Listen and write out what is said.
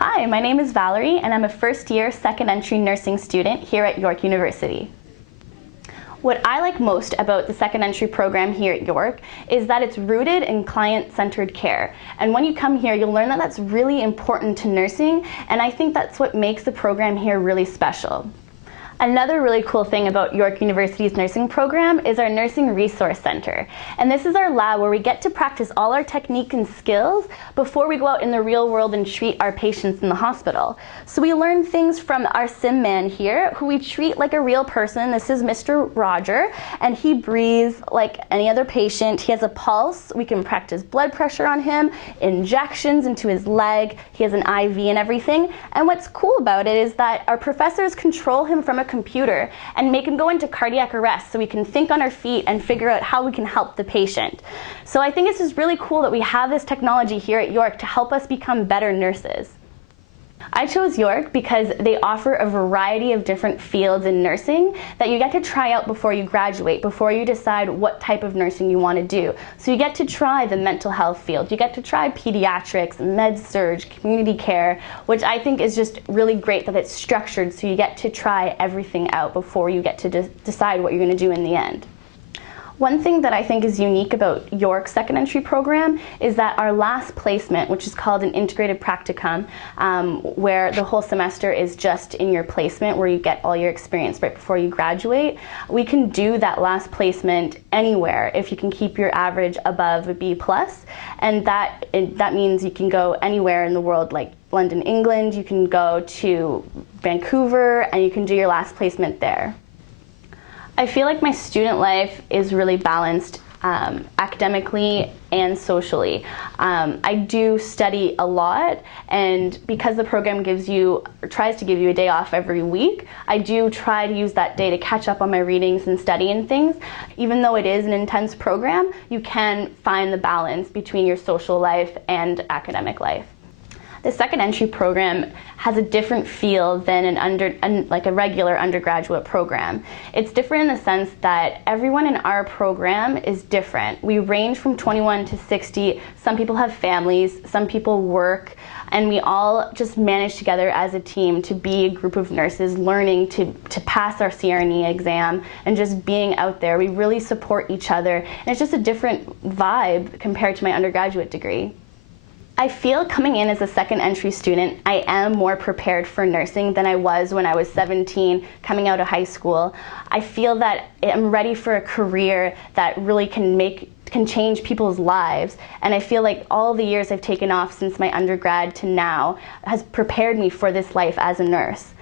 Hi, my name is Valerie, and I'm a first-year second entry nursing student here at York University. What I like most about the second entry program here at York is that it's rooted in client-centered care. And when you come here, you'll learn that that's really important to nursing, and I think that's what makes the program here really special. Another really cool thing about York University's nursing program is our Nursing Resource Center. And this is our lab where we get to practice all our technique and skills before we go out in the real world and treat our patients in the hospital. So we learn things from our sim man here, who we treat like a real person. This is Mr. Roger, and he breathes like any other patient. He has a pulse. We can practice blood pressure on him, injections into his leg. He has an IV and everything. And what's cool about it is that our professors control him from a computer and make him go into cardiac arrest so we can think on our feet and figure out how we can help the patient. So I think it's just really cool that we have this technology here at York to help us become better nurses. I chose York because they offer a variety of different fields in nursing that you get to try out before you graduate, before you decide what type of nursing you want to do. So you get to try the mental health field, you get to try pediatrics, med-surg, community care, which I think is just really great that it's structured so you get to try everything out before you get to decide what you're going to do in the end. One thing that I think is unique about York's second entry program is that our last placement, which is called an integrated practicum, where the whole semester is just in your placement, where you get all your experience right before you graduate, we can do that last placement anywhere if you can keep your average above a B+, and that means you can go anywhere in the world, like London, England, you can go to Vancouver, and you can do your last placement there. I feel like my student life is really balanced academically and socially. I do study a lot, and because the program tries to give you a day off every week, I do try to use that day to catch up on my readings and study and things. Even though it is an intense program, you can find the balance between your social life and academic life. The second entry program has a different feel than like a regular undergraduate program. It's different in the sense that everyone in our program is different. We range from 21 to 60. Some people have families, some people work, and we all just manage together as a team to be a group of nurses learning to pass our CRNE exam and just being out there. We really support each other, and it's just a different vibe compared to my undergraduate degree. I feel coming in as a second entry student, I am more prepared for nursing than I was when I was 17 coming out of high school. I feel that I'm ready for a career that really can change people's lives, and I feel like all the years I've taken off since my undergrad to now has prepared me for this life as a nurse.